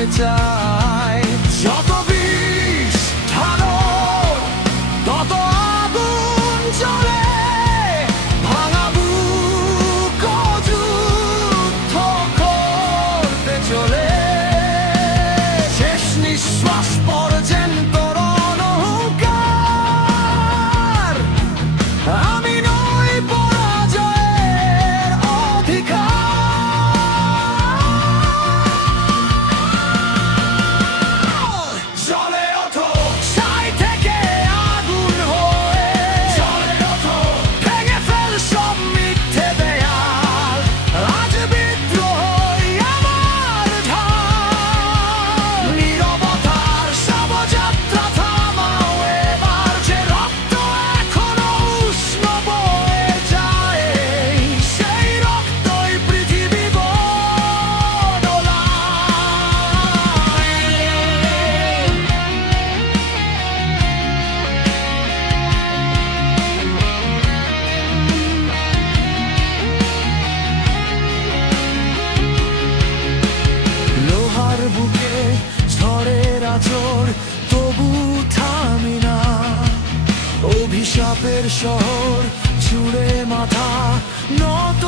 করতে চায়। যত বিষ ঢালো তত আগুন জ্বলে, ভাঙা বুক যুদ্ধ করতে চলে। শেষ নিঃশ্বাস পর্যন্ত রণহুঙ্কার, আমি নই পরাজয়ের অধিকার। জ্বলে ওঠো ছাই থেকে আগুন হয়ে, জ্বলে ওঠো ভেঙে ফেল সব মিথ্যে দেয়াল। আজ বিদ্রোহই আমার ঢাল, নীরবতার শবযাত্রা থামাও এবার। যে রক্ত এখনো উষ্ণ বয়ে যায়, সেই রক্তই পৃথিবী বদলায়। লোহার বুকে ঝড়ের আঁচড়, তবু থামি না। অভিশাপের শহর ছুঁড়ে মাথা নত